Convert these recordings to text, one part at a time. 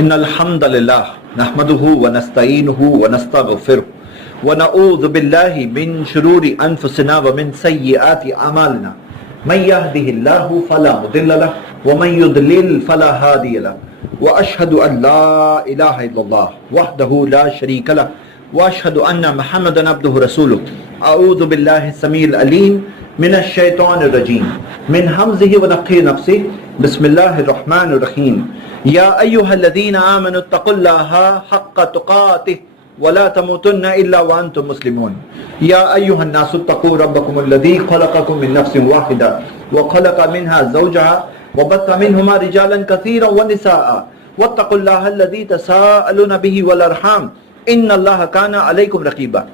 ان الحمد للہ نحمده ونستعینه ونستغفره ونعوذ باللہ من شرور انفسنا ومن سیئات اعمالنا من يهده الله فلا مضل له ومن يضلل فلا هادي له واشهد ان لا اله الا الله وحده لا شريك له واشهد ان محمدا عبده ورسوله اعوذ باللہ السمیع العلیم من الشیطان الرجیم من همزه ونفخه ونفثه بسم اللہ الرحمن الرحیم یا ایہا الذین آمنوا اتقوا اللہ حق تقاتہ ولا تموتن الا وانتم مسلمون یا ایہا الناس اتقوا ربکم الذی خلقکم من نفس واحدہ وخلق منها زوجها وبث منهما رجالا كثيرا ونساء واتقوا اللہ الذی تساءلون به والارحام ان اللہ کان علیکم رقیبا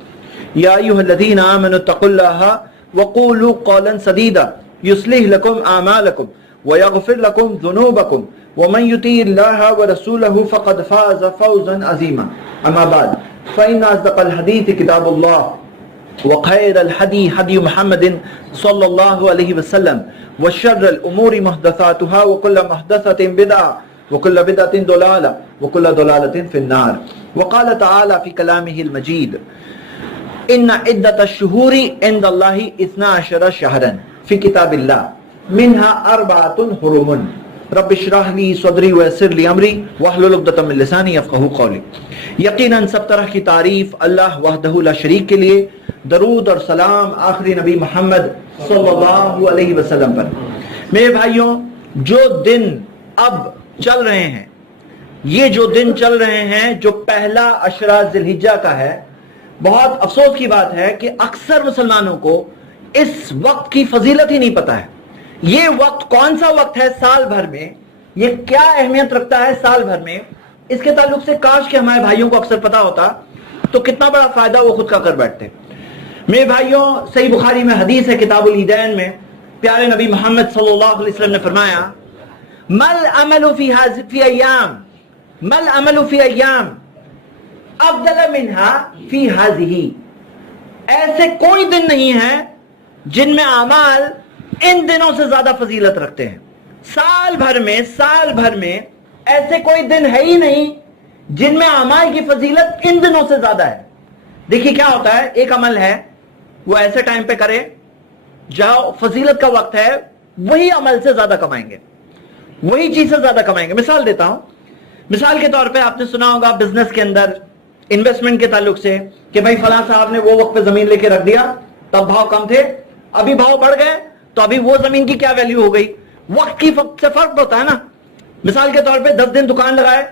یا ایہا الذین آمنوا اتقوا اللہ وقولوا قولا سدیدا یصلح لکم اعمالکم ويغفر لكم ذنوبكم ومن يطع الله ورسوله فقد فاز فوزا عظيما اما بعد فإن أصدق الحديث كتاب الله وخير الهدي هدي محمد صلى الله عليه وسلم وشر الأمور محدثاتها وكل محدثة بدعة وكل بدعة ضلالة وكل ضلالة في النار وقال تعالى في كلامه المجيد إن عدة الشهور عند الله 12 شهرا في كتاب الله منها 4 حرم رب اشرح لی صدری ویسر لی امری واحلل عقدۃ من لسانی یفقہوا قولی۔ یقیناً سب طرح کی تعریف اللہ وحدہ لا شریک کے لیے، درود اور سلام آخری نبی محمد صلی اللہ علیہ وسلم پر۔ میرے بھائیوں، جو دن اب چل رہے ہیں، یہ جو دن چل رہے ہیں جو پہلا عشرہ ذی الحجہ کا ہے، بہت افسوس کی بات ہے کہ اکثر مسلمانوں کو اس وقت کی فضیلت ہی نہیں پتہ ہے۔ یہ وقت کون سا وقت ہے سال بھر میں، یہ کیا اہمیت رکھتا ہے سال بھر میں، اس کے تعلق سے کاش کہ ہمارے بھائیوں کو اکثر پتا ہوتا تو کتنا بڑا فائدہ وہ خود کا کر بیٹھتے۔ میرے بھائیوں، صحیح بخاری میں حدیث ہے کتاب العیدین میں، پیارے نبی محمد صلی اللہ علیہ وسلم نے فرمایا مل عمل فی ایام مل عمل فی ایام افضل منها فی هذه، ایسے کوئی دن نہیں ہے جن میں اعمال ان دنوں سے زیادہ فضیلت رکھتے ہیں۔ سال بھر میں ایسے کوئی دن ہے ہی نہیں جن میں اعمال کی فضیلت ان دنوں سے زیادہ ہے۔ دیکھیے کیا ہوتا ہے، ایک عمل ہے وہ ایسے ٹائم پہ کرے جاؤ، فضیلت کا وقت ہے، وہی عمل سے زیادہ کمائیں گے، وہی چیز سے زیادہ کمائیں گے۔ مثال دیتا ہوں، مثال کے طور پہ آپ نے سنا ہوگا بزنس کے اندر انویسٹمنٹ کے تعلق سے کہ بھائی فلاں صاحب نے وہ وقت پہ زمین لے کے رکھ دیا، تب بھاؤ کم تھے، ابھی بھاؤ بڑھ گئے تو ابھی وہ زمین کی کیا ویلیو ہو گئی۔ وقت کی سے فرق ہوتا ہے نا۔ مثال کے طور پہ 10 دن دکان لگائے،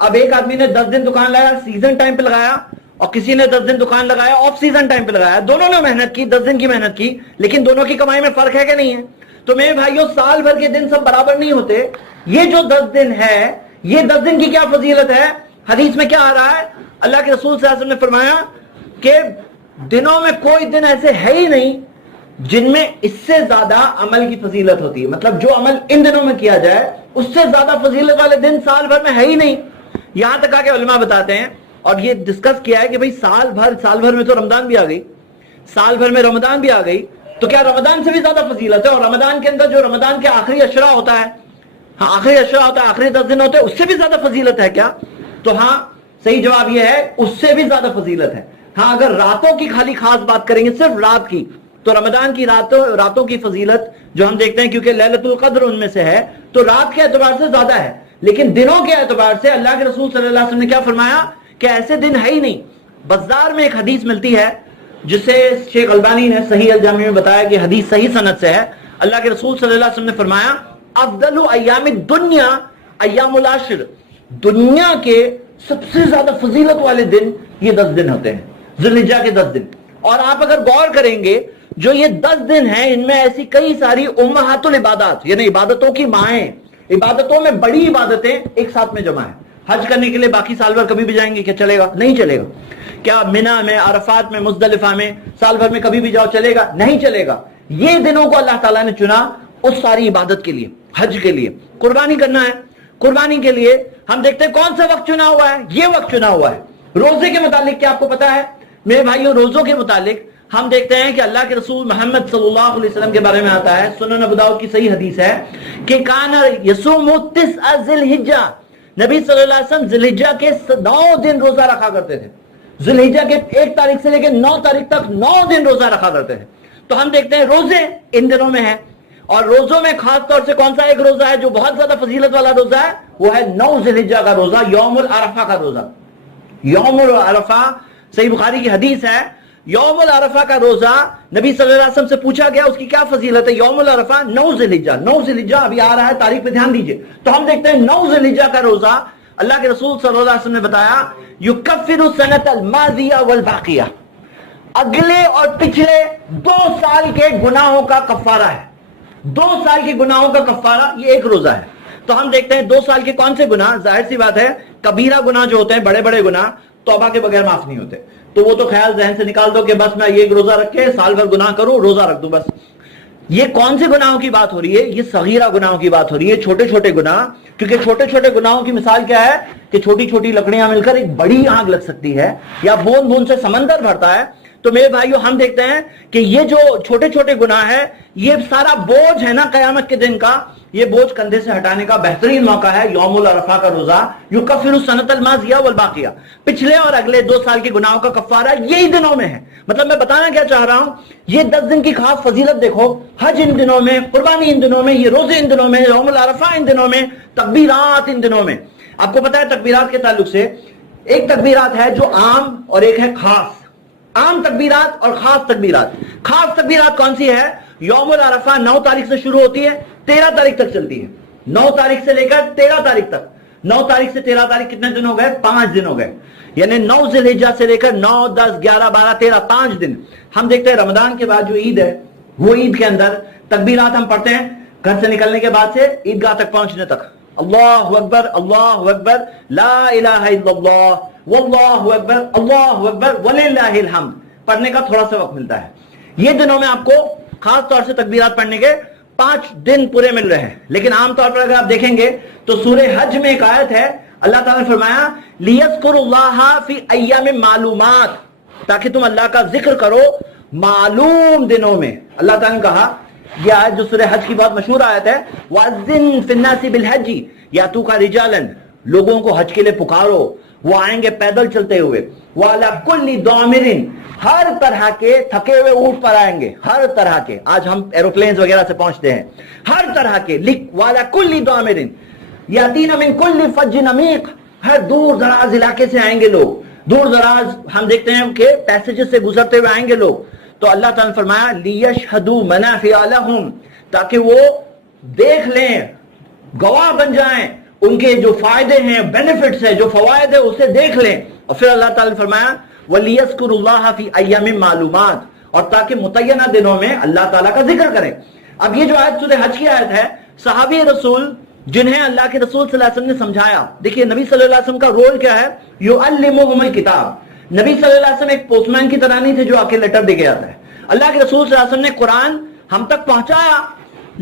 اب ایک آدمی نے 10 دن دکان لگایا سیزن ٹائم پہ لگایا، اور کسی نے 10 دن دکان لگایا آف سیزن ٹائم پہ لگایا، دونوں نے محنت کی، 10 دن کی محنت کی، لیکن دونوں کی کمائی میں فرق ہے کہ نہیں ہے؟ تو میرے بھائیوں، سال بھر کے دن سب برابر نہیں ہوتے۔ یہ جو 10 دن ہے، یہ 10 دن کی کیا فضیلت ہے؟ حدیث میں کیا آ رہا ہے؟ اللہ کے رسول صلی اللہ علیہ وسلم نے فرمایا کہ دنوں میں کوئی دن ایسے ہے ہی نہیں جن میں اس سے زیادہ عمل کی فضیلت ہوتی ہے۔ مطلب جو عمل ان دنوں میں کیا جائے اس سے زیادہ فضیلت والے دن سال بھر میں ہے ہی نہیں۔ یہاں تک کہ علماء بتاتے ہیں اور یہ ڈسکس کیا ہے کہ بھئی سال بھر میں تو رمضان بھی آ گئی، سال بھر میں رمضان بھی آ گئی، تو کیا رمضان سے بھی زیادہ فضیلت ہے؟ اور رمضان کے اندر جو رمضان کے آخری عشرہ ہوتا ہے، ہاں آخری عشرہ ہوتا ہے، آخری 10 دن ہوتے ہیں، اس سے بھی زیادہ فضیلت ہے کیا؟ تو ہاں، صحیح جواب یہ ہے اس سے بھی زیادہ فضیلت ہے۔ ہاں، اگر راتوں کی خالی خاص بات کریں گے، صرف رات کی، تو رمضان کی راتوں کی فضیلت جو ہم دیکھتے ہیں کیونکہ لیلۃ القدر ان میں سے ہے، تو رات کے اعتبار سے زیادہ ہے، لیکن دنوں کے اعتبار سے اللہ کے رسول صلی اللہ علیہ وسلم نے کیا فرمایا کہ ایسے دن ہے ہی نہیں۔ بازار میں ایک حدیث ملتی ہے جسے شیخ البانی نے صحیح الجامع میں بتایا کہ حدیث صحیح سند سے ہے۔ اللہ کے رسول صلی اللہ علیہ وسلم نے فرمایا افضل ایام الدنیا ایام العشر، دنیا کے سب سے زیادہ فضیلت والے دن یہ 10 دن ہوتے ہیں، ذی الحجہ کے 10 دن۔ اور آپ اگر غور کریں گے جو یہ 10 دن ہیں، ان میں ایسی کئی ساری امہات العبادات، یعنی عبادتوں کی مائیں، عبادتوں میں بڑی عبادتیں ایک ساتھ میں جمع ہیں۔ حج کرنے کے لیے باقی سال بھر کبھی بھی جائیں گے کیا چلے گا؟ نہیں چلے گا۔ کیا منی میں، عرفات میں، مزدلفہ میں سال بھر میں کبھی بھی جاؤ چلے گا؟ نہیں چلے گا۔ یہ دنوں کو اللہ تعالیٰ نے چنا اس ساری عبادت کے لیے، حج کے لیے، قربانی کرنا ہے، قربانی کے لیے ہم دیکھتے ہیں کون سا وقت چنا ہوا ہے، یہ وقت چنا ہوا ہے۔ روزے کے متعلق کیا آپ کو پتا ہے میرے بھائیوں؟ روزوں کے متعلق ہم دیکھتے ہیں کہ اللہ کے رسول محمد صلی اللہ علیہ وسلم کے بارے میں آتا ہے، سنن ابو داؤد کی صحیح حدیث ہے کہ کان یصوم 9 ذی الحجہ، نبی صلی اللہ علیہ وسلم ذوالحجہ کے 9 دن روزہ رکھا کرتے تھے. ذوالحجہ کے 1 تاریخ سے لے کے 9 تاریخ تک 9 دن روزہ رکھا کرتے تھے. تو ہم دیکھتے ہیں روزے ان دنوں میں ہیں, اور روزوں میں خاص طور سے کون سا ایک روزہ ہے جو بہت زیادہ فضیلت والا روزہ ہے, وہ ہے 9 ذوالحجہ کا روزہ, یوم العرفہ کا روزہ. یوم العرفہ صحیح بخاری کی حدیث ہے, یوم العرفہ کا روزہ نبی صلی اللہ علیہ وسلم سے پوچھا گیا اس کی کیا فضیلت ہے. یوم العرفہ 9 ذوالحجہ, 9 ذوالحجہ ابھی آ رہا ہے, تاریخ پہ دھیان دیجئے. تو ہم دیکھتے ہیں 9 ذوالحجہ کا روزہ اللہ کے رسول صلی اللہ علیہ وسلم نے بتایا یکفر السنۃ الماضیہ والباقیہ, اگلے اور پچھلے 2 سال کے گناہوں کا کفارہ ہے. 2 سال کے گناہوں کا کفارہ یہ ایک روزہ ہے. تو ہم دیکھتے ہیں 2 سال کے کون سے گناہ, ظاہر سی بات ہے کبیرہ گناہ جو ہوتے ہیں, بڑے بڑے گناہ توبہ کے بغیر معاف نہیں ہوتے. تو وہ تو خیال ذہن سے نکال دو کہ بس میں یہ روزہ رکھ کے سال بھر گناہ کروں, روزہ رکھ دوں بس. یہ کون سے گناہوں کی بات ہو رہی ہے؟ یہ صغیرہ گناہوں کی بات ہو رہی ہے, چھوٹے چھوٹے گناہ. کیونکہ چھوٹے چھوٹے گناہوں کی مثال کیا ہے کہ چھوٹی چھوٹی لکڑیاں مل کر ایک بڑی آگ لگ سکتی ہے, یا بوند بوند سے سمندر بھرتا ہے. تو میرے بھائیو ہم دیکھتے ہیں کہ یہ جو چھوٹے چھوٹے گناہ ہے, یہ سارا بوجھ ہے نا قیامت کے دن کا, یہ بوجھ کندھے سے ہٹانے کا بہترین موقع ہے یوم العرفہ کا روزہ. یکفر السنۃ الماضیہ والباقیہ, پچھلے اور اگلے 2 سال کے گناہوں کا کفارہ یہی دنوں میں ہے. مطلب میں بتانا کیا چاہ رہا ہوں, یہ 10 دن کی خاص فضیلت دیکھو, حج ان دنوں میں, قربانی ان دنوں میں, یہ روزے ان دنوں میں, یوم العرفہ ان دنوں میں, تکبیرات ان دنوں میں. آپ کو پتا ہے تکبیرات کے تعلق سے ایک تکبیرات ہے جو عام اور ایک ہے خاص. عام تکبیرات اور خاص تکبیرات. خاص تکبیرات کون سی ہے؟ یوم العرفہ 9 تاریخ سے شروع ہوتی ہے, 13 تاریخ تک چلتی ہے. 9 تاریخ سے لے کر 13 تاریخ تک. 9 تاریخ سے 13 تاریخ کتنے دن ہو گئے؟ 5 دن ہو گئے. یعنی 9 ذوالحجہ سے لے کر 9, 10, 11, 12, 13, 5 دن. ہم دیکھتے ہیں رمضان کے بعد جو عید ہے, وہ عید کے اندر تکبیرات ہم پڑھتے ہیں گھر سے نکلنے کے بعد سے عیدگاہ تک پہنچنے تک. اللہ اکبر لا الہ الا اللہ واللہ اکبر اللہ اکبر وللہ الحمد پڑھنے کا تھوڑا سا وقت ملتا ہے. یہ دنوں میں آپ کو خاص طور سے تکبیرات پڑھنے کے 5 دن پورے مل رہے ہیں. لیکن عام طور پر اگر آپ دیکھیں گے تو سورہ حج میں ایک آیت ہے, اللہ تعالیٰ نے فرمایا لِيَذْكُرُوا اللَّهَ فِي أَيَّامٍ مَعْلُومَاتٍ, تاکہ تم اللہ کا ذکر کرو معلوم دنوں میں. اللہ تعالیٰ نے کہا, یہ آیت جو سورہ حج کی بہت مشہور آیت ہے, وَأَذِّن فِي النَّاسِ بِالْحَجِّ يَأْتُوكَ رِجَالًا, لوگوں کو حج کے لیے پکارو, وہ آئیں گے پیدل چلتے ہوئے. وَعَلَى كُلِّ ضَامِرٍ, ہر طرح کے تھکے ہوئے اونٹ پر آئیں گے, ہر طرح کے. آج ہم ایروپلینز وغیرہ سے پہنچتے ہیں, ہر طرح کے. وَعَلَى كُلِّ ضَامِرٍ يَأْتِينَ مِن كُلِّ فَجٍّ عَمِيقٍ, ہر دور دراز علاقے سے آئیں گے لوگ. دور دراز ہم دیکھتے ہیں کہ پیسیجز سے گزرتے ہوئے آئیں گے لوگ. تو اللہ تعالیٰ نے فرمایا لِيَشْهَدُوا مَنَافِعَ لَهُمْ, تاکہ وہ دیکھ لیں, گواہ بن جائیں, ان کے جو فائدے ہیں, بینیفٹس ہیں, جو فوائد ہیں اسے دیکھ لیں. اور پھر اللہ تعالیٰ نے فرمایا وَلِيَذْكُرُوا اللَّهَ فِي أَيَّامٍ مَعْلُومَاتٍ, اور تاکہ متعینہ دنوں میں اللہ تعالیٰ کا ذکر کریں. اب یہ جو آیت سورہ حج کی آیت ہے, صحابی رسول جنہیں اللہ کے رسول صلی اللہ علیہ وسلم نے سمجھایا. دیکھیے نبی صلی اللہ علیہ وسلم کا رول کیا ہے, يُعَلِّمُهُمُ الْكِتَابَ. نبی صلی اللہ علیہ وسلم ایک پوسٹ مین کی طرح نہیں تھے جو آ کے لیٹر دے کے آتا ہے. اللہ کے رسول صلی اللہ علیہ وسلم نے قرآن ہم تک پہنچایا,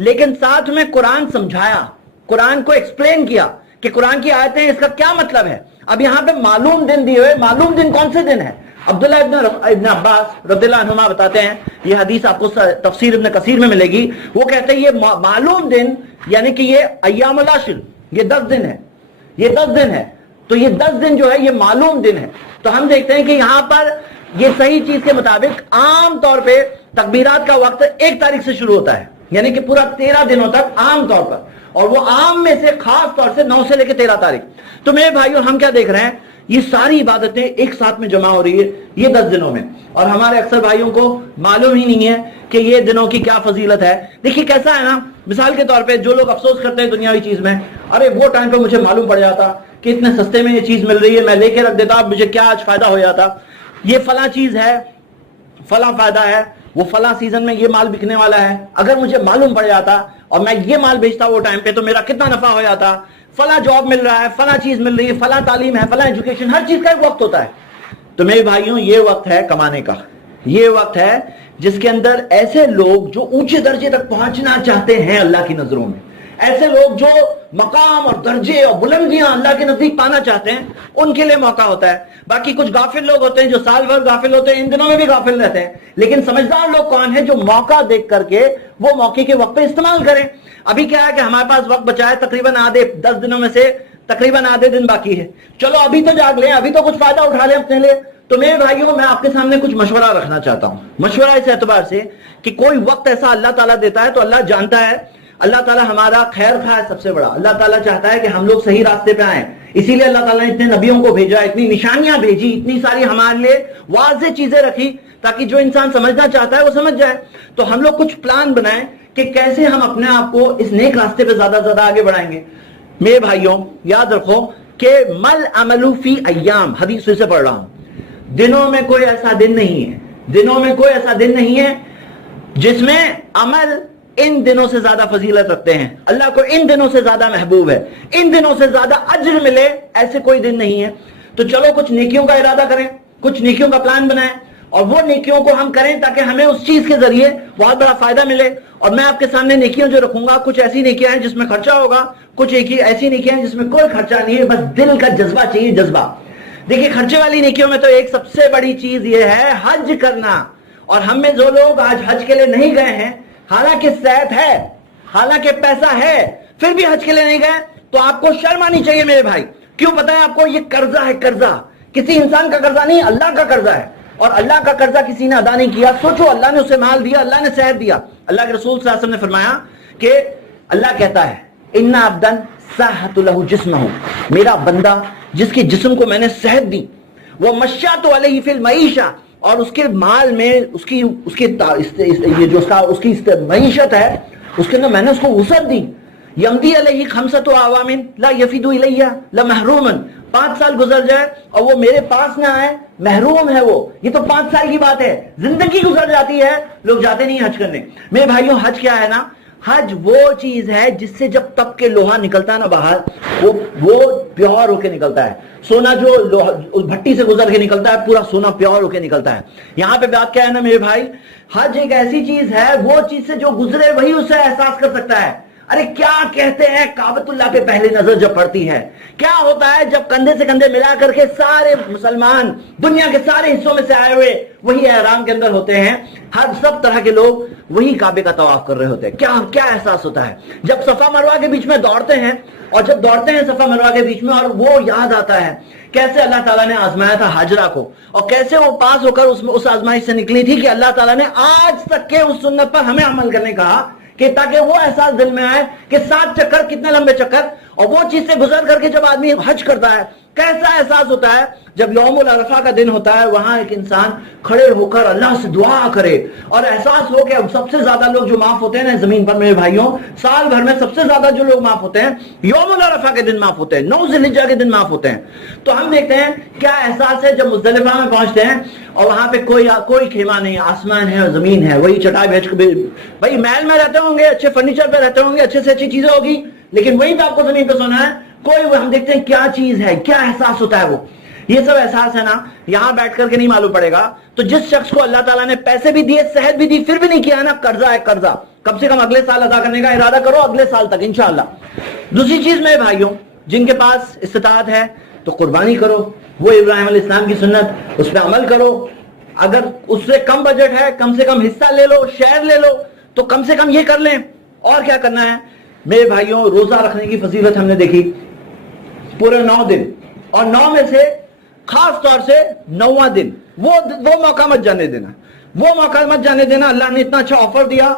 لیکن ساتھ میں قرآن سمجھایا, قرآن کو ایکسپلین کیا کہ قرآن کی آیتیں اس کا کیا مطلب ہے. اب یہاں پہ معلوم دن دیے ہوئے, معلوم دن کون سے دن ہے؟ عبداللہ ابن عباس رضی اللہ عنہما بتاتے ہیں, یہ حدیث آپ کو تفسیر ابن کثیر میں ملے گی, وہ کہتے ہیں یہ معلوم دن یعنی کہ یہ ایام العشر, یہ 10 دن ہے, یہ 10 دن ہے. تو یہ 10 دن جو ہے یہ معلوم دن ہے. تو ہم دیکھتے ہیں کہ یہاں پر یہ صحیح چیز کے مطابق عام طور پہ تکبیرات کا وقت 1 تاریخ سے شروع ہوتا ہے, یعنی کہ پورا 13 دنوں تک عام طور پر, اور وہ عام میں سے خاص طور سے 9 سے لے کے 13 تاریخ. تو میرے بھائیوں ہم کیا دیکھ رہے ہیں, یہ ساری عبادتیں ایک ساتھ میں جمع ہو رہی ہے یہ 10 دنوں میں, اور ہمارے اکثر بھائیوں کو معلوم ہی نہیں ہے کہ یہ دنوں کی کیا فضیلت ہے. دیکھیے کیسا ہے نا, مثال کے طور پہ جو لوگ افسوس کرتے ہیں دنیاوی چیز میں, ارے وہ ٹائم پہ مجھے معلوم پڑ جاتا کہ اتنے سستے میں یہ چیز مل رہی ہے, میں لے کے رکھ دیتا, مجھے کیا آج فائدہ ہو جاتا. یہ فلاں چیز ہے, فلاں فائدہ ہے, وہ فلاں سیزن میں یہ مال بکنے والا ہے, اگر مجھے معلوم پڑ جاتا اور میں یہ مال بیچتا وہ ٹائم پہ تو میرا کتنا نفع ہو جاتا. فلاں جاب مل رہا ہے, فلاں چیز مل رہی ہے, فلاں تعلیم ہے, فلاں ایجوکیشن, ہر چیز کا ایک وقت ہوتا ہے. تو میرے بھائیوں یہ وقت ہے کمانے کا, یہ وقت ہے جس کے اندر ایسے لوگ جو اونچے درجے تک پہنچنا چاہتے ہیں اللہ کی نظروں میں, ایسے لوگ جو مقام اور درجے اور بلندیاں اللہ کے نزدیک پانا چاہتے ہیں, ان کے لیے موقع ہوتا ہے. باقی کچھ غافل لوگ ہوتے ہیں جو سال بھر غافل ہوتے ہیں, ان دنوں میں بھی غافل رہتے ہیں. لیکن سمجھدار لوگ کون ہیں, جو موقع دیکھ کر کے وہ موقع کے وقت پہ استعمال کریں. ابھی کیا ہے کہ ہمارے پاس وقت بچا ہے تقریباً آدھے 10 دنوں میں سے تقریباً آدھے دن باقی ہے، چلو ابھی تو جاگ لیں، ابھی تو کچھ فائدہ اٹھا لیں اپنے لیے. تو میرے بھائیوں میں آپ کے سامنے کچھ مشورہ رکھنا چاہتا ہوں. مشورہ اس اعتبار سے کہ کوئی وقت ایسا اللہ تعالیٰ دیتا ہے تو اللہ جانتا ہے، اللہ تعالیٰ ہمارا خیر خواہ ہے سب سے بڑا. اللہ تعالیٰ چاہتا ہے کہ ہم لوگ صحیح راستے پہ آئیں، اسی لیے اللہ تعالیٰ نے اتنے نبیوں کو بھیجا، اتنی نشانیاں بھیجی، اتنی ساری ہمارے لیے واضح چیزیں رکھی تاکہ جو انسان سمجھنا چاہتا ہے وہ سمجھ جائے. تو ہم لوگ کچھ پلان بنائیں کہ کیسے ہم اپنے آپ کو اس نیک راستے پہ زیادہ زیادہ آگے بڑھائیں گے. میرے بھائیوں یاد رکھو کہ مل عمل فی ایام، حدیث سے پڑھ رہا ہوں، دنوں میں کوئی ایسا دن نہیں ہے، دنوں میں کوئی ایسا دن نہیں ہے جس میں عمل ان دنوں سے زیادہ فضیلت رکھتے ہیں، اللہ کو ان دنوں سے زیادہ محبوب ہے، ان دنوں سے زیادہ اجر ملے، ایسے کوئی دن نہیں ہے. تو چلو کچھ نیکیوں کا ارادہ کریں، کچھ نیکیوں کا پلان بنائیں، اور وہ نیکیوں کو ہم کریں تاکہ ہمیں اس چیز کے ذریعے بہت بڑا فائدہ ملے. اور میں آپ کے سامنے نیکیاں جو رکھوں گا، کچھ ایسی نیکیاں ہیں جس میں خرچہ ہوگا، کچھ ایسی نیکیاں ہیں جس میں کوئی خرچہ نہیں ہے، بس دل کا جذبہ چاہیے، جذبہ. دیکھیے خرچے والی نیکیوں میں تو ایک سب سے بڑی چیز یہ ہے حج کرنا. اور ہم میں جو لوگ آج حج کے لیے نہیں گئے ہیں، حالانکہ صحت ہے، حالانکہ پیسہ ہے، پھر بھی حج کے لیے نہیں گئے، تو آپ کو شرم آنی چاہیے میرے بھائی. کیوں پتہ ہے آپ کو؟ یہ قرضہ ہے، قرضہ کسی انسان کا قرضہ نہیں، اللہ کا قرضہ ہے. اور اللہ کا قرضہ کسی نے ادا نہیں کیا. سوچو، اللہ نے اسے مال دیا، اللہ نے صحت دیا. اللہ کے رسول صلی اللہ علیہ وسلم نے فرمایا کہ اللہ کہتا ہے ان عبدن صحت لہ جسمہ، میرا بندہ جس کے جسم کو میں نے صحت دی، وہ مشیت علیہ فی المعیشہ، اور اس کے مال میں اس کی یہ جو اس کی معیشت ہے اس کے اندر میں نے اس کو وسعت دی. یمضی علیہ خمسۃ اعوام لا یفید الیہ لمحروما، 5 سال گزر جائے اور وہ میرے پاس نہ آئے، محروم ہے وہ. یہ تو 5 سال کی بات ہے، زندگی گزر جاتی ہے، لوگ جاتے نہیں حج کرنے. میرے بھائیوں حج کیا ہے نا؟ حج وہ چیز ہے جس سے جب تپ کے لوہا نکلتا ہے نا باہر، وہ پیور ہو کے نکلتا ہے. سونا جو بھٹی سے گزر کے نکلتا ہے، پورا سونا پیور ہو کے نکلتا ہے. یہاں پہ بات کیا ہے نا میرے بھائی، حج ایک ایسی چیز ہے، وہ چیز سے جو گزرے وہی اسے احساس کر سکتا ہے. ارے کیا کہتے ہیں کعبۃ اللہ پہ پہلی نظر جب پڑتی ہے، کیا ہوتا ہے جب کندھے سے کندھے ملا کر کے سارے مسلمان دنیا کے سارے حصوں میں سے آئے ہوئے وہی احرام کے اندر ہوتے ہیں، ہر سب طرح کے لوگ وہی کعبے کا طواف کر رہے ہوتے ہیں. کیا احساس ہوتا ہے جب صفا مروہ کے بیچ میں دوڑتے ہیں، اور جب دوڑتے ہیں صفا مروہ کے بیچ میں، اور وہ یاد آتا ہے کیسے اللہ تعالیٰ نے آزمایا تھا ہاجرہ کو، اور کیسے وہ پاس ہو کر اس آزمائش سے نکلی تھی کہ اللہ تعالیٰ نے آج تک کے اس سنت پر ہمیں عمل کرنے کہا، کہ تاکہ وہ احساس دل میں آئے کہ 7 چکر کتنے لمبے چکر، اور وہ چیز سے گزر کر کے جب آدمی حج کرتا ہے کیسا احساس ہوتا ہے. جب یوم العرفہ کا دن ہوتا ہے، وہاں ایک انسان کھڑے ہو کر اللہ سے دعا کرے، اور احساس ہو کہ اب سب سے زیادہ لوگ جو معاف ہوتے ہیں نا زمین پر میرے بھائیوں، سال بھر میں سب سے زیادہ جو لوگ معاف ہوتے ہیں یوم العرفہ کے دن معاف ہوتے ہیں، 9 ذی الحجہ کے دن معاف ہوتے ہیں. تو ہم دیکھتے ہیں کیا احساس ہے جب مزدلفہ میں پہنچتے ہیں اور وہاں پہ کوئی خیمہ نہیں، آسمان ہے اور زمین ہے، وہی چٹائی بھیج کے بھائی محل میں رہتے ہوں گے، اچھے فرنیچر پہ رہتے ہوں گے، اچھے سے اچھی چیزیں ہوگی، لیکن وہیں پہ آپ کو زمین پہ سونا ہے. ہم دیکھتے ہیں کیا چیز ہے، کیا احساس ہوتا ہے وہ. یہ سب احساس ہے نا، یہاں بیٹھ کر کے نہیں معلوم پڑے گا. تو جس شخص کو اللہ تعالیٰ نے پیسے بھی دیے، صحت بھی دی، پھر بھی نہیں کیا ہے نا، قرضہ ہے قرضہ. کم سے کم اگلے سال ادا کرنے کا ارادہ کرو، اگلے سال تک انشاءاللہ. دوسری چیز میرے بھائیوں، جن کے پاس استطاعت ہے تو قربانی کرو، وہ ابراہیم علیہ السلام کی سنت، اس پہ عمل کرو. اگر اس سے کم بجٹ ہے، کم سے کم حصہ لے لو، شیئر لے لو، تو کم سے کم یہ کر لیں. اور کیا کرنا ہے میرے بھائیوں؟ روزہ رکھنے کی فضیلت ہم نے دیکھی، پورے 9 دن، اور 9 میں سے خاص طور سے 9واں دن، وہ موقع مت جانے دینا، وہ موقع مت جانے دینا. اللہ نے اتنا اچھا آفر دیا،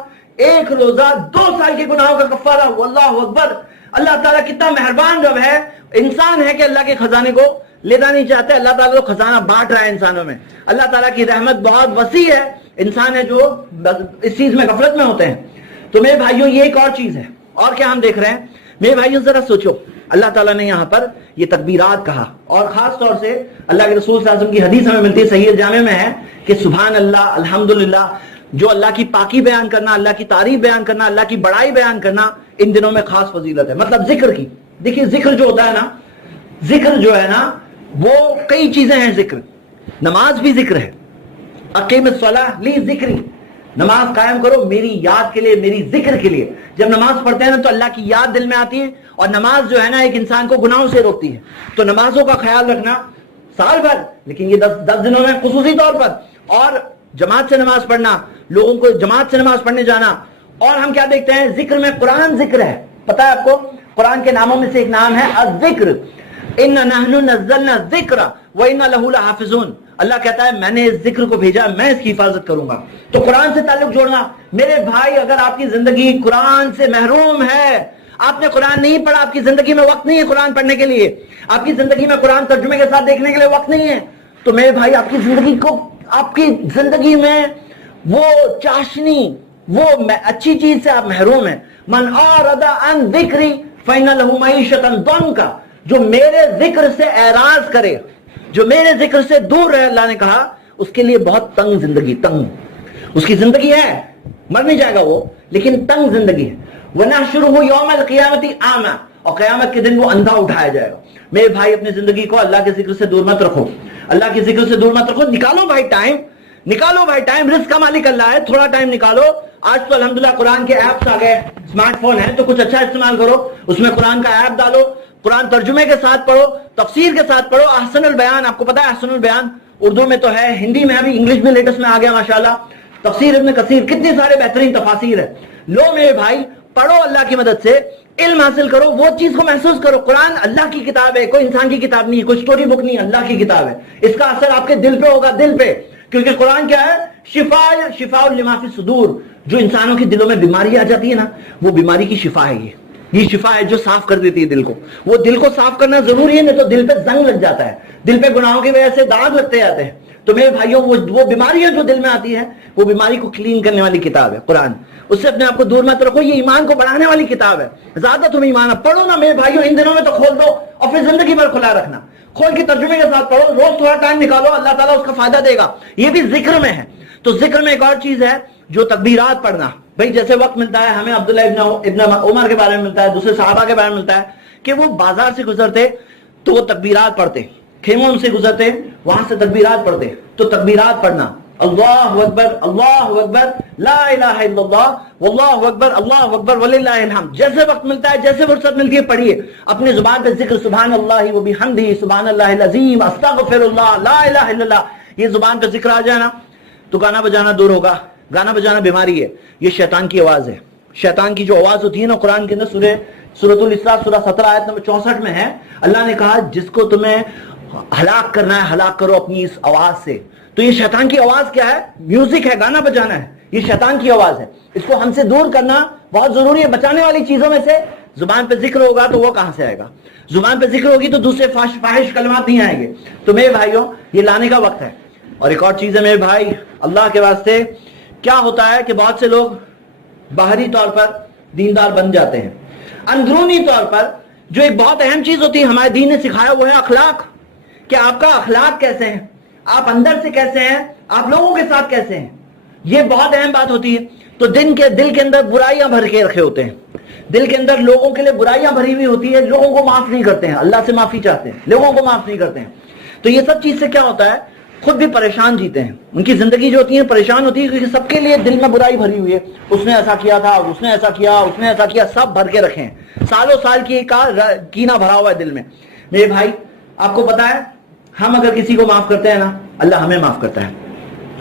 ایک روزہ 2 سال کے گناہوں کا کفارہ. واللہ اکبر. اللہ تعالیٰ کتنا مہربان رب ہے. انسان ہے کہ اللہ کے خزانے کو لینا نہیں چاہتے، اللہ تعالیٰ تو خزانہ بانٹ رہا ہے انسانوں میں. اللہ تعالیٰ کی رحمت بہت وسیع ہے، انسان ہے جو اس چیز میں غفلت میں ہوتے ہیں. تو میرے بھائیوں یہ ایک اور چیز ہے. اور کیا ہم دیکھ رہے ہیں میرے بھائیوں؟ ذرا سوچو، اللہ تعالیٰ نے یہاں پر یہ تکبیرات کہا، اور خاص طور سے اللہ کے رسول صلی اللہ علیہ وسلم کی حدیث ہمیں ملتی ہے، صحیح الجامع میں ہے کہ سبحان اللہ، الحمدللہ، جو اللہ کی پاکی بیان کرنا، اللہ کی تعریف بیان کرنا، اللہ کی بڑائی بیان کرنا، ان دنوں میں خاص فضیلت ہے. مطلب ذکر کی. دیکھیے ذکر جو ہوتا ہے نا، ذکر جو ہے نا وہ کئی چیزیں ہیں. ذکر، نماز بھی ذکر ہے. اقیم الصلاۃ لی ذکری، نماز قائم کرو میری یاد کے لیے، میری ذکر کے لیے. جب نماز پڑھتے ہیں نا تو اللہ کی یاد دل میں آتی ہے، اور نماز جو ہے نا ایک انسان کو گناہوں سے روکتی ہے. تو نمازوں کا خیال رکھنا سال بھر، لیکن یہ 10 دنوں میں خصوصی طور پر، اور جماعت سے نماز پڑھنا، لوگوں کو جماعت سے نماز پڑھنے جانا. اور ہم کیا دیکھتے ہیں؟ ذکر میں قرآن ذکر ہے. پتہ ہے آپ کو قرآن کے ناموں میں سے ایک نام ہے الذکر، اِنَّا نَحْنُ نَزَّلْنَا الذِّکْرَ وَإِنَّا لَهُ لَحَافِظُونَ۔ اللہ کہتا ہے میں نے اس ذکر کو بھیجا، میں اس کی حفاظت کروں گا۔ تو قرآن سے تعلق جوڑنا، میرے بھائی اگر آپ کی زندگی قرآن سے محروم ہے، آپ نے قرآن نہیں پڑھا، آپ کی زندگی میں وقت نہیں ہے قرآن پڑھنے کے لیے، آپ کی زندگی میں قرآن ترجمے کے ساتھ دیکھنے کے لیے وقت نہیں ہے، تو میرے بھائی آپ کی زندگی میں وہ چاشنی، وہ اچھی چیز سے آپ محروم ہیں۔ من اعرض عن ذکری فإن له معیشۃ ضنکا، جو میرے ذکر سے اعراض کرے، جو میرے ذکر سے دور رہے، اللہ نے کہا اس کے لیے بہت تنگ زندگی، تنگ اس کی زندگی ہے، مر نہیں جائے گا وہ، لیکن تنگ زندگی ہے۔ وَنَحْشُرُهُ يَوْمَ الْقِيَامَةِ أَعْمَى، اور قیامت کے دن وہ اندھا اٹھایا جائے گا۔ میرے بھائی اپنی زندگی کو اللہ کے ذکر سے دور مت رکھو، اللہ کے ذکر سے دور مت رکھو، نکالو بھائی ٹائم، نکالو بھائی ٹائم، رزق کا مالک اللہ ہے، تھوڑا ٹائم نکالو۔ آج تو الحمدللہ قرآن کے ایپس آ گئے، اسمارٹ فون ہے تو کچھ اچھا استعمال کرو، اس میں قرآن کا ایپ ڈالو، قرآن ترجمے کے ساتھ پڑھو، تفسیر کے ساتھ پڑھو۔ احسن البیان، آپ کو پتا ہے احسن البیان اردو میں تو ہے، ہندی میں ابھی انگلش میں لیٹسٹ میں آ گیا ماشاءاللہ۔ تفسیر ابن کثیر، کتنے سارے بہترین تفاسیر ہے، لو میرے بھائی پڑھو، اللہ کی مدد سے علم حاصل کرو، وہ چیز کو محسوس کرو۔ قرآن اللہ کی کتاب ہے، کوئی انسان کی کتاب نہیں ہے، کوئی سٹوری بک نہیں ہے، اللہ کی کتاب ہے۔ اس کا اثر آپ کے دل پہ ہوگا، دل پہ، کیونکہ قرآن کیا ہے؟ شفاء لما فی الصدور، جو انسانوں کے دلوں میں بیماری آ جاتی ہے نا، وہ بیماری کی شفا ہے، یہ شفا ہے جو صاف کر دیتی ہے دل کو۔ وہ دل کو صاف کرنا ضروری ہے، نہیں تو دل پہ زنگ لگ جاتا ہے، دل پہ گناہوں کی وجہ سے داغ لگتے جاتے ہیں۔ تو میرے بھائیوں وہ بیماریاں جو دل میں آتی ہے، وہ بیماری کو کلین کرنے والی کتاب ہے قرآن، اس سے اپنے آپ کو دور مت رکھو، یہ ایمان کو بڑھانے والی کتاب ہے۔ زیادہ تم ایمان پڑھو نا میرے بھائیوں، ان دنوں میں تو کھول دو اور پھر زندگی بھر کھلا رکھنا، کھول کے ترجمے کے ساتھ پڑھو، روز تھوڑا ٹائم نکالو، اللہ تعالیٰ اس کا فائدہ دے گا۔ یہ بھی ذکر میں ہے۔ تو ذکر میں ایک اور چیز ہے جو تکبیرات پڑھنا، بھائی جیسے وقت ملتا ہے ہمیں عبداللہ ابن عمر کے بارے میں ملتا ہے، دوسرے صحابہ کے بارے میں ملتا ہے کہ وہ بازار سے گزرتے تو وہ تکبیرات پڑھتے، خیموں سے گزرتے وہاں سے تکبیرات پڑھتے، تو تکبیرات پڑھنا، اللہ اکبر لا الہ الا اللہ واللہ اکبر وللہ الحمد، جیسے وقت ملتا ہے، جیسے فرصت ملتی ہے پڑھیے، اپنی زبان پہ ذکر سبحان اللہ وبحمدہ سبحان اللہ العظیم استغفر اللہ لا الہ الا اللہ، یہ زبان پہ ذکر آ جائے نا تو گانا بجانا دور ہوگا۔ گانا بجانا بیماری ہے، یہ شیطان کی آواز ہے۔ شیطان کی جو آواز ہوتی ہے نا قرآن کے اندر سورۃ الاسراء سورہ 17 آیت نمبر 64 میں ہے، اللہ نے کہا جس کو تمہیں ہلاک کرنا ہے ہلاک کرو اپنی اس آواز سے۔ تو یہ شیطان کی آواز کیا ہے؟ میوزک ہے، گانا بجانا ہے، یہ شیطان کی آواز ہے، اس کو ہم سے دور کرنا بہت ضروری ہے۔ بچانے والی چیزوں میں سے زبان پہ ذکر ہوگا تو وہ کہاں سے آئے گا؟ زبان پہ ذکر ہوگی تو دوسرے فاحش کلمات نہیں آئیں گے۔ تو میرے بھائیوں یہ لانے کا وقت ہے۔ اور ایک اور چیز ہے میرے بھائی، اللہ کے واسطے کیا ہوتا ہے کہ بہت سے لوگ باہری طور پر دیندار بن جاتے ہیں، اندرونی طور پر جو ایک بہت اہم چیز ہوتی ہے ہمارے دین نے سکھایا وہ ہے اخلاق، کہ آپ کا اخلاق کیسے ہیں، آپ اندر سے کیسے ہیں، آپ لوگوں کے ساتھ کیسے ہیں، یہ بہت اہم بات ہوتی ہے۔ تو دل کے اندر برائیاں بھر کے رکھے ہوتے ہیں، دل کے اندر لوگوں کے لیے برائیاں بھری ہوئی ہوتی ہے، لوگوں کو معاف نہیں کرتے ہیں، اللہ سے معافی چاہتے ہیں، لوگوں کو معاف نہیں کرتے ہیں۔ تو یہ سب چیز سے کیا ہوتا ہے؟ خود بھی پریشان جیتے ہیں، ان کی زندگی جو ہوتی ہے پریشان ہوتی ہے، کیونکہ سب کے لیے دل میں برائی بھری ہوئی ہے، اس نے ایسا کیا تھا، اس نے ایسا کیا، اس نے ایسا کیا، سب بھر کے رکھے ہیں، سالوں سال کی کینہ بھرا ہوا ہے دل میں۔ میرے بھائی آپ کو پتا ہے ہم اگر کسی کو معاف کرتے ہیں نا اللہ ہمیں معاف کرتا ہے،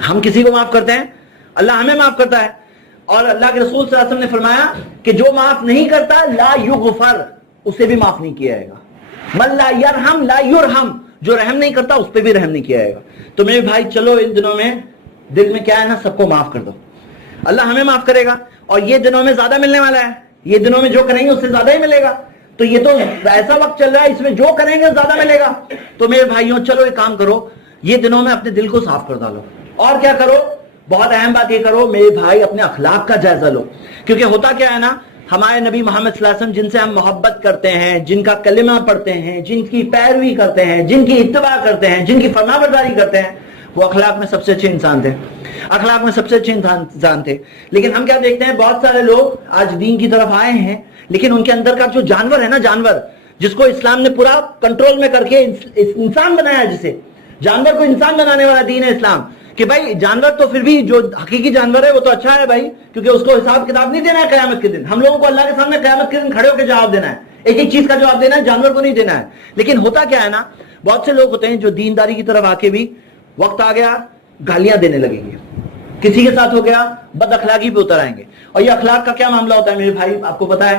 ہم کسی کو معاف کرتے ہیں اللہ ہمیں معاف کرتا ہے۔ اور اللہ کے رسول صلی اللہ علیہ وسلم نے فرمایا کہ جو معاف نہیں کرتا لا یغفر، اسے بھی معاف نہیں کیا جائے گا۔ من لا یرحم لا یرحم، جو رحم نہیں کرتا اس پہ بھی رحم نہیں کیا جائے گا۔ تو میرے بھائی چلو ان دنوں میں دل میں کیا ہے نا، سب کو معاف کر دو، اللہ ہمیں معاف کرے گا، اور یہ دنوں میں زیادہ ملنے والا ہے، یہ دنوں میں جو کریں گے اس سے زیادہ ہی ملے گا۔ تو یہ تو ایسا وقت چل رہا ہے، اس میں جو کریں گے زیادہ ملے گا۔ تو میرے بھائیوں چلو ایک کام کرو، یہ دنوں میں اپنے دل کو صاف کر ڈالو، اور کیا کرو، بہت اہم بات یہ کرو میرے بھائی، اپنے اخلاق کا جائزہ لو، کیونکہ ہوتا کیا ہے نا، ہمارے نبی محمد صلی اللہ علیہ وسلم جن سے ہم محبت کرتے ہیں، جن کا کلمہ پڑھتے ہیں، جن کی پیروی کرتے ہیں، جن کی اتباع کرتے ہیں، جن کی فرمانبرداری کرتے ہیں، وہ اخلاق میں سب سے اچھے انسان تھے، اخلاق میں سب سے اچھے انسان تھے۔ لیکن ہم کیا دیکھتے ہیں، بہت سارے لوگ آج دین کی طرف آئے ہیں، لیکن ان کے اندر کا جو جانور ہے نا، جانور جس کو اسلام نے پورا کنٹرول میں کر کے انسان بنایا ہے، جسے جانور کو انسان بنانے والا دین ہے اسلام، کہ بھائی جانور تو پھر بھی جو حقیقی جانور ہے وہ تو اچھا ہے بھائی، کیونکہ اس کو حساب کتاب نہیں دینا ہے قیامت کے دن، ہم لوگوں کو اللہ کے سامنے قیامت کے دن کھڑے ہو کے جواب دینا ہے، ایک ایک چیز کا جواب دینا ہے، جانور کو نہیں دینا ہے۔ لیکن ہوتا کیا ہے نا، بہت سے لوگ ہوتے ہیں جو دینداری کی طرف آ کے بھی وقت آ گیا گالیاں دینے لگیں گے، کسی کے ساتھ ہو گیا بد اخلاقی پہ اتر آئیں گے۔ اور یہ اخلاق کا کیا معاملہ ہوتا ہے میرے بھائی، آپ کو پتا ہے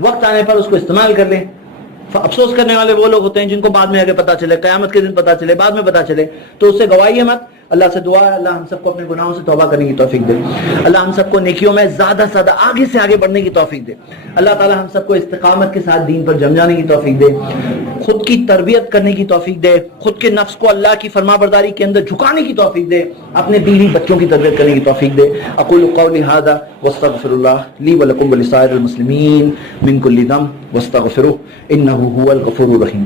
وقت آنے پر اس کو استعمال کر لیں. افسوس کرنے والے وہ لوگ ہوتے ہیں جن کو بعد میں آگے پتا چلے، قیامت کے دن پتا چلے، بعد میں پتا چلے، تو اس سے گوائیے مت. اللہ سے دعا ہے اللہ ہم سب کو اپنے گناہوں سے توبہ کرنے کی توفیق دے. اللہ ہم سب کو نیکیوں میں زیادہ سے زیادہ آگے سے آگے بڑھنے کی توفیق دے. اللہ تعالی ہم سب کو استقامت کے ساتھ دین پر جم جانے کی توفیق دے، خود کی تربیت کرنے کی توفیق دے، خود کے نفس کو اللہ کی فرما برداری کے اندر جھکانے کی توفیق دے، اپنے بیوی بچوں کی تربیت کرنے کی توفیق دے. اقول قولی ھذا واستغفر اللہ لی ولکم ولسائر المسلمین من کل ذنب واستغفروہ انہ ھو الغفور الرحیم.